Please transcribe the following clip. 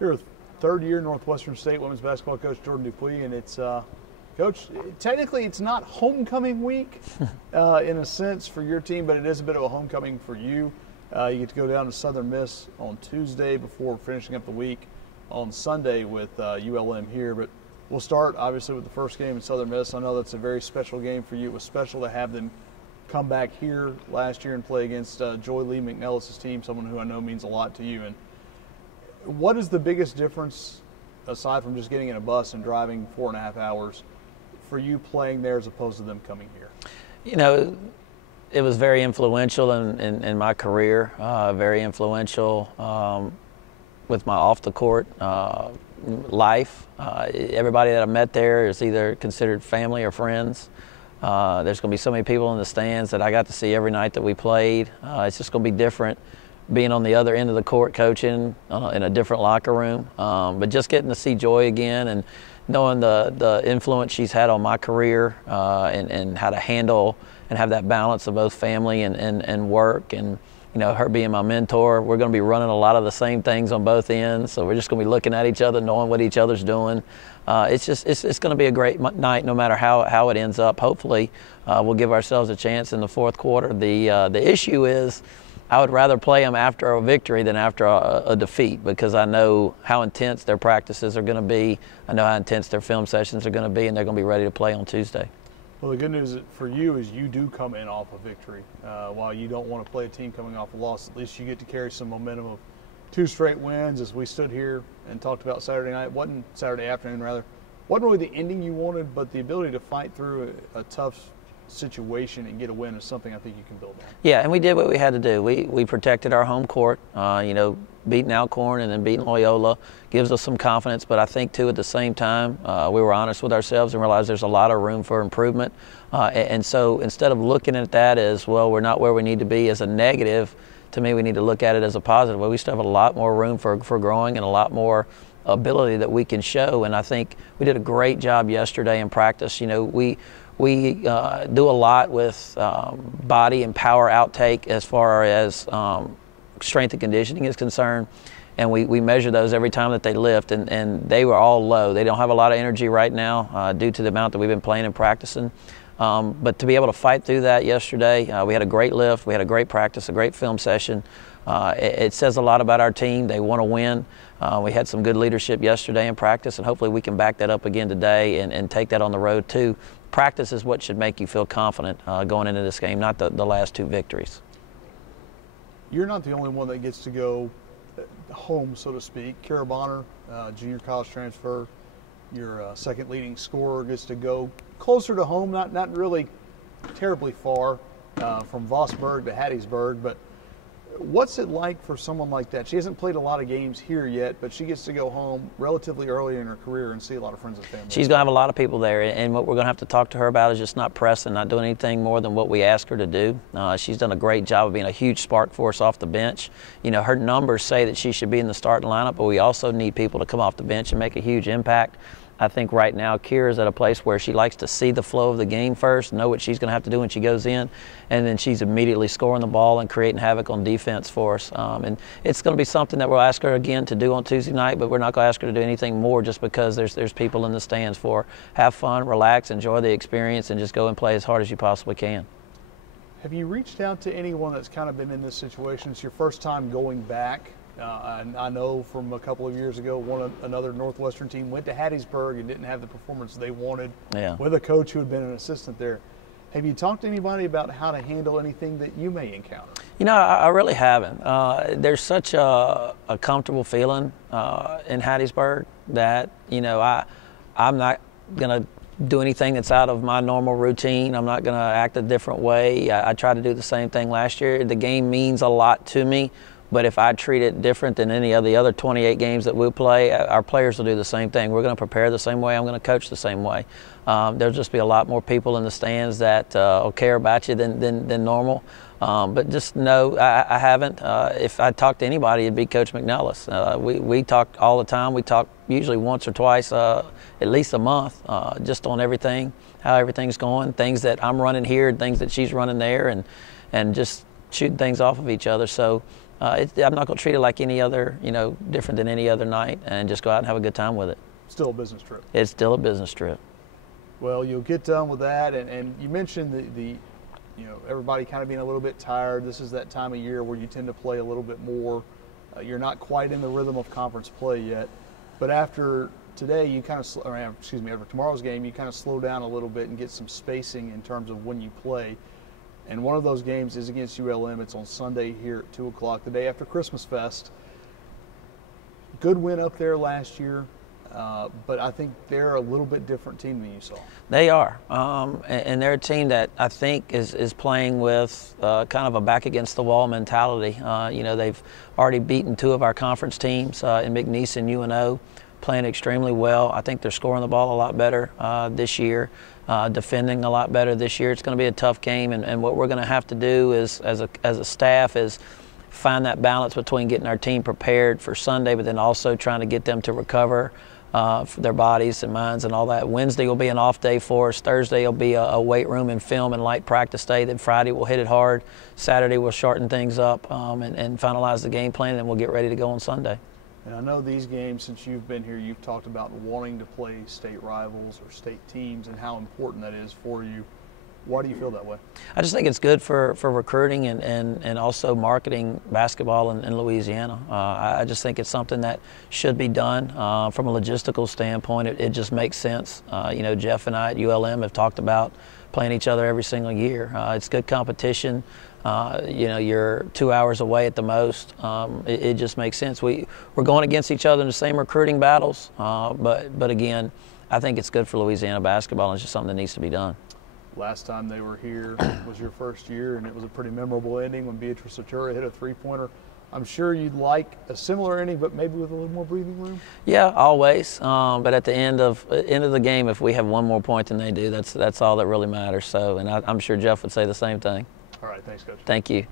You're a third-year Northwestern State women's basketball coach, Jordan Dupuy, and it's, Coach, technically it's not homecoming week in a sense for your team, but it is a bit of a homecoming for you. You get to go down to Southern Miss on Tuesday before finishing up the week on Sunday with ULM here. But we'll start, obviously, with the first game in Southern Miss. I know that's a very special game for you. It was special to have them come back here last year and play against Joy Lee McNellis' team, someone who I know means a lot to you. And what is the biggest difference, aside from just getting in a bus and driving 4.5 hours, for you playing there as opposed to them coming here? You know, it was very influential in my career, very influential with my off-the-court life. Everybody that I met there is either considered family or friends. There's going to be so many people in the stands that I got to see every night that we played. It's just going to be different being on the other end of the court coaching in a different locker room. But just getting to see Joy again and knowing the influence she's had on my career and how to handle and have that balance of both family and work, and you know, her being my mentor. We're going to be running a lot of the same things on both ends, so we're just going to be looking at each other, knowing what each other's doing. It's going to be a great night no matter how it ends up. Hopefully we'll give ourselves a chance in the fourth quarter. The issue is I would rather play them after a victory than after a defeat, because I know how intense their practices are going to be. I know how intense their film sessions are going to be, and they're going to be ready to play on Tuesday. Well, the good news for you is you do come in off a victory. While you don't want to play a team coming off a loss, at least you get to carry some momentum of 2 straight wins. As we stood here and talked about Saturday night, wasn't Saturday afternoon rather, wasn't really the ending you wanted, but the ability to fight through a tough situation and get a win is something I think you can build on. Yeah, and we did what we had to do. We protected our home court. You know, beating Alcorn and then beating Loyola gives us some confidence, but I think too at the same time we were honest with ourselves and realized there's a lot of room for improvement. And so instead of looking at that as, well, we're not where we need to be, as a negative, to me we need to look at it as a positive. Well, we still have a lot more room for growing and a lot more ability that we can show, and I think we did a great job yesterday in practice. You know, we do a lot with body and power outtake as far as strength and conditioning is concerned, and we measure those every time that they lift, and they were all low. They don't have a lot of energy right now due to the amount that we've been playing and practicing. But to be able to fight through that yesterday, we had a great lift, we had a great practice, a great film session. It says a lot about our team. They want to win. We had some good leadership yesterday in practice, and hopefully we can back that up again today and take that on the road too. Practice is what should make you feel confident going into this game, not the last 2 victories. You're not the only one that gets to go home, so to speak. Kara Bonner, junior college transfer, your second leading scorer, gets to go closer to home, not really terribly far from Vosburg to Hattiesburg, but what's it like for someone like that? She hasn't played a lot of games here yet, but she gets to go home relatively early in her career and see a lot of friends and family. She's going to have a lot of people there, and what we're going to have to talk to her about is just not pressing, not doing anything more than what we ask her to do. She's done a great job of being a huge spark for us off the bench. You know, her numbers say that she should be in the starting lineup, but we also need people to come off the bench and make a huge impact. I think right now Kira's at a place where she likes to see the flow of the game first, know what she's going to have to do when she goes in, and then she's immediately scoring the ball and creating havoc on defense for us. And it's going to be something that we'll ask her again to do on Tuesday night, but we're not going to ask her to do anything more just because there's people in the stands for. Have fun, relax, enjoy the experience, and just go and play as hard as you possibly can. Have you reached out to anyone that's kind of been in this situation? It's your first time going back. I know from a couple of years ago, another Northwestern team went to Hattiesburg and didn't have the performance they wanted with a coach who had been an assistant there. Have you talked to anybody about how to handle anything that you may encounter? You know, I really haven't. There's such a comfortable feeling in Hattiesburg that, you know, I'm not going to do anything that's out of my normal routine. I'm not going to act a different way. I tried to do the same thing last year. The game means a lot to me. But if I treat it different than any of the other 28 games that we'll play, our players will do the same thing. We're going to prepare the same way. I'm going to coach the same way. There'll just be a lot more people in the stands that will care about you than normal. But just know I haven't. If I talked to anybody, it'd be Coach McNellis. We talk all the time. We talk usually once or twice, at least a month, just on everything, how everything's going, things that I'm running here, things that she's running there, and just shooting things off of each other. So I'm not going to treat it like any other, different than any other night, and just go out and have a good time with it. Still a business trip. It's still a business trip. Well, you'll get done with that, and you mentioned the everybody kind of being a little bit tired. This is that time of year where you tend to play a little bit more. You're not quite in the rhythm of conference play yet, but after today, you kind of, after tomorrow's game, you kind of slow down a little bit and get some spacing in terms of when you play. And one of those games is against ULM. It's on Sunday here at 2 o'clock, the day after Christmas Fest. Good win up there last year. But I think they're a little bit different team than you saw. They are, and they're a team that I think is playing with kind of a back against the wall mentality. They've already beaten 2 of our conference teams in McNeese and UNO, playing extremely well. I think they're scoring the ball a lot better this year, defending a lot better this year. It's going to be a tough game, and what we're going to have to do is, as a staff, is find that balance between getting our team prepared for Sunday, but then also trying to get them to recover for their bodies and minds and all that. Wednesday will be an off day for us. Thursday will be a weight room and film and light practice day. Then Friday we'll hit it hard. Saturday we'll shorten things up and finalize the game plan, and we'll get ready to go on Sunday. And I know these games, since you've been here, you've talked about wanting to play state rivals or state teams and how important that is for you. Why do you feel that way? I just think it's good for recruiting and also marketing basketball in Louisiana. I just think it's something that should be done from a logistical standpoint. It just makes sense. Jeff and I at ULM have talked about playing each other every single year. It's good competition. You're 2 hours away at the most. It just makes sense. We're going against each other in the same recruiting battles, but again, I think it's good for Louisiana basketball, and it's just something that needs to be done. Last time they were here was your first year, and it was a pretty memorable ending when Beatrice Satura hit a three-pointer. I'm sure you'd like a similar ending, but maybe with a little more breathing room? Yeah, always. But at the end of the game, if we have one more point than they do, that's all that really matters. So, and I'm sure Jeff would say the same thing. All right, thanks, Coach. Thank you.